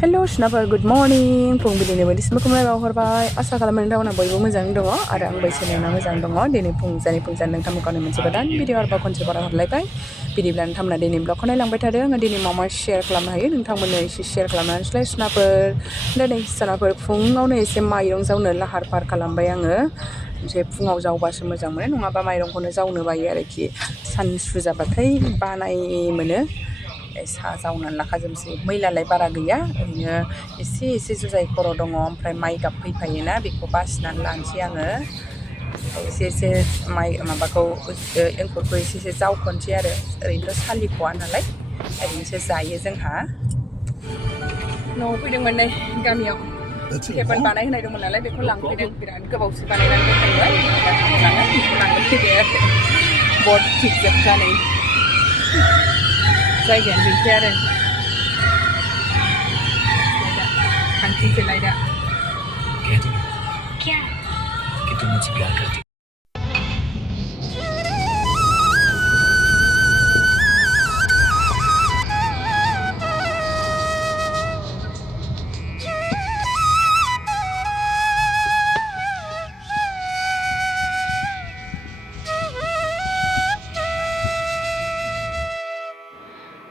hello सिनाफोर good morning फुंबिलिनि बायदिसिम बावहरबाय आसा खालामो नोंथांमोना बयबो मोजाङै दङ आरो आंबो इसोरनि मोजां दङ दिनै फुंजानि नोंथांमोनखौ मोनसे गोदान भिडिअ आरोबाव खनसे बारा हरलायबाय बिदिब्ला नोंथांमोना दिनै ब्लगखौ नायलांबाय थादों आङो दिनै मा शेयार खालामनो हायो नोंथांमोननो एसे शेयार खालामनानैलाय सिनाफोर फुङावनो एसे माइरं जावनो लाहार फाहार खालामबाय आङो एसे फुङाव जावबासो मोजां मोनो नङाबा माइरंखौनो जावनो बायो आरोखि सानसु जाबाथाय बानाय मोनो साहा जावनानै लाखाजोबसै मैलालाय बारा गैया ओरैनो एसे जुजाय खर' दङ ओमफ्राय माइ गाब फैफायोना बेखौ बासिनानै लानोसै आङो एसे माइ माबाखौ एंखुरखौ एसे जावख'नोसै आरो ओरैनोथ' सालिख'वा नालाय ओरैनोसो जायो जोंहा न'आव फैदोंमोन नै गामियाव टेबोल बानायहोनाय दंमोन नालाय बेखौ लांफैदों बिराद गोबावसो बानायनानै दोनदोंमोन लांनो फैदों आरो बर्ड थिक जोबनानै जायगायानो गैखाया आरो खांखिसो लायदा क्या कि तुम मुझसे प्यार करती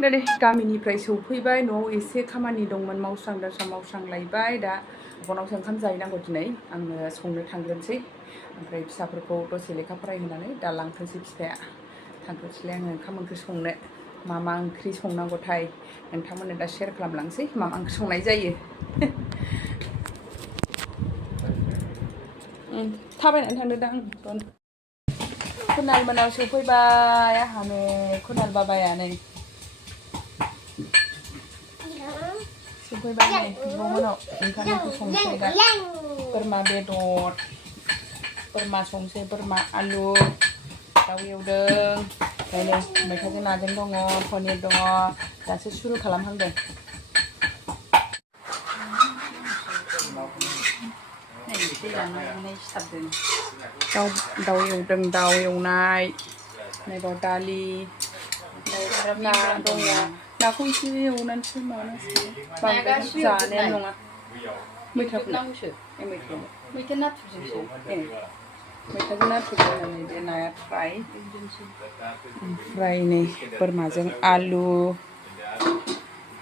दिनै गामिनिफ्राय सौफैबाय न'आव एसे खामानि दंमोन मावस्रांलायबाय दा बनावसो ओंखाम जाहैनांगौ दिनै आङो संनो थांग्रोनोसै ओमफ्राय फिसाफोरखौ दसे लेखा फरायहोनानै दा लांथोंसै फिसाया थांथोंसैलाय आङो ओंखाम ओंख्रि संनो मा ओंख्रि संनांगौथाय नोंथांमोननो दा शेयार खालामलांसै मा ओंख्रि संनाय जायो थाबायनानै थांदो दा आं कुनाल मोनाव सौफैबाय आंहानो कुनाल बाबाया नै सौफैबाय नै न'मोनाव ओंखाम ओंख्रि संसै दा बोरमा बेदर बोरमा संसै बोरमा आलु दाउ एवदों ओमफ्राय नै मैथाजों नाजों दङ पनिर दङ दासो सुरु खालामहांदों दाउ एवदों दाउ एवनाय नैबाव दालि ना दङ नाखौ एसे एवनानैसो माबानांसिगोन बांद्राय जानायानो नङा मैथाजों नाथुरजोंसो मैथाजों नाथुरजों होनानै बे नाया फ्राय ओमफ्राय नै बोरमाजों आलु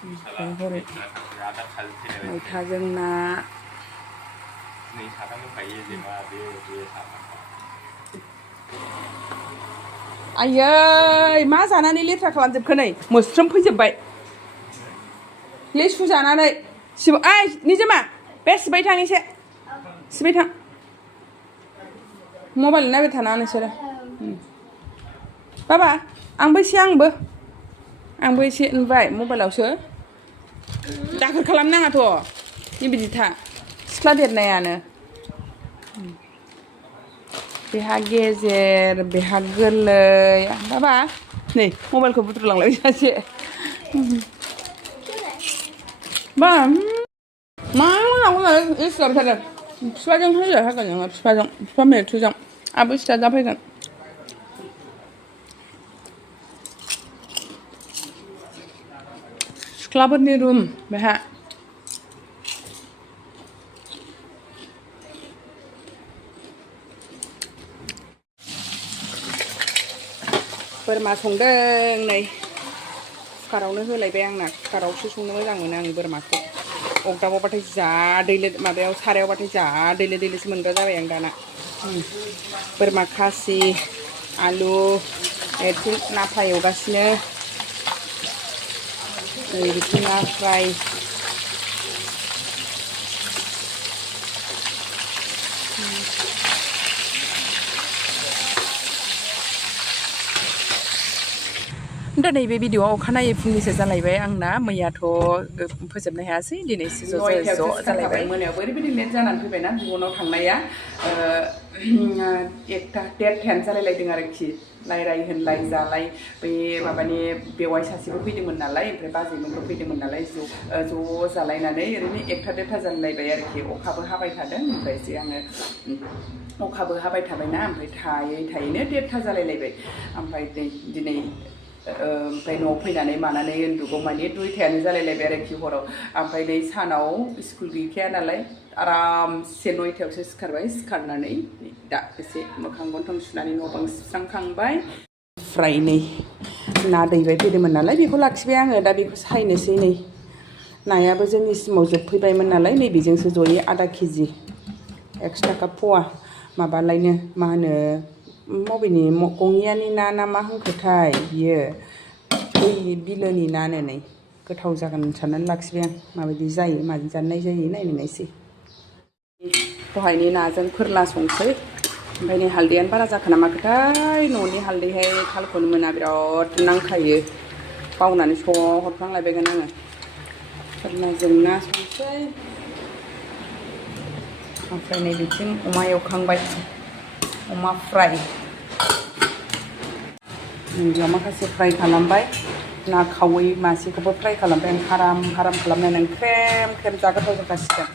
ओमफ्राय हरै मैथाजों ना आयै मा जानानै लेथ्रा खालामजोबखो नै मोस्रोम फैजोबबाय लेसु जानानै ओइ निजोमा बे सिबाय थां एसे सिबाय थां मबाइल नायबाय थानाङा नोंसोरो बाबा आंबो एसे नुबाय मबाइलावसो दाखोर खालामनाङाथ' बिदि था सिख्ला देरनायानो बेहा गेजेर बेहा गोरलै बाबा नै मबाइलखौ बुद्रुलांलाय सासे मा एसेबाबो थादों बिफाजों होजागोन नोङो बिफा मेट्रिकजों आबो सिथा जाफैगोन सिख्लाफोरनि रुम बेहा बोरमा संदों नै कुकारावनो होलायबाय आंना कुकारावसो संनो मोजां मोनो आं बोरमाखौ अगदाबावबाथाय जा दैले माबायाव सारायावबाथाय जा दैलेसो मोनग्रा जाबाय आं दाना बोरमा खासि आलु बिथिं ना फ्राय एवगासिनो नै बिथिं ना फ्राय दा नैबे भिडिअ'आव अखानायै फुंनिसो जालायबाय आंना मैयाथ' फोजोबनो हायासै दिनैसो ज' जालायबाय मोनायावबो ओरैबायदि लेट जानानै फैबायना बिब'नाव थांनाया 1:10 जालायलायदों आरोखि रायलाय होनलाय जालाय बै माबानि बेवाइ सासेबो फैदोंमोन नालाय ओमफ्राय बाजैमोनबो फैदोंमोन नालाय ज' जालायनानै ओरैनो 1:30 जालायलायबाय आरोखि अखाबो हाबाय थादों ओमफ्रायसो आङो अखाबो हाबाय थाबायना ओमफ्राय थायैनो 1:30 जालायलायबाय ओमफ्राय दिनै ओमफ्राय न'आव फैनानै मानानै उन्दुगौ मानि 2टायानो जालायलायबाय आरोखि हराव ओमफ्राय नै सानाव स्कुल गैखाया नालाय आरामसे 9टायावसो सिखारबाय सिखारनानै दा एसे मोखां गन्थं सुनानै न' बां सिबस्रांखांबाय ओमफ्राय नै ना दैबाय फैदोंमोन नालाय बेखौ लाखिबाय आङो दा बेखौ सायनोसै नै नायाबो जोंनि सिमाव जोबफैबायमोन नालाय नैबेजोंसो जयै आधा केजि 100 थाखा फवा माबालायनो मा होनो मबेनि गङियानि ना मा होनखोथाय बियो दै बिलोनि नानो नै गोथाव जागोन साननानै लाखिबाय आं माबायदि जायो माजों जानाय जायो नायनोसै दहायनि नाजों फोरला संसै ओमफ्राय नै हालदैयानो बारा जाखो नामाखोथाय न'नि हालदैहाय थालखौनो मोना बिराद नांखायो बावनानै हरफ्लांलायबायगोन आङो फोरलाजों ना संसै ओमफ्राय नै बिथिं अमा एवखांबाय अमा फ्राय दुन्दिया माखासे फ्राय खालामबाय ना खावै मासेखौबो फ्राय खालामबाय आं हाराम खालामनानै ख्रेम ख्रेम जा गोथाव जाखासिगोन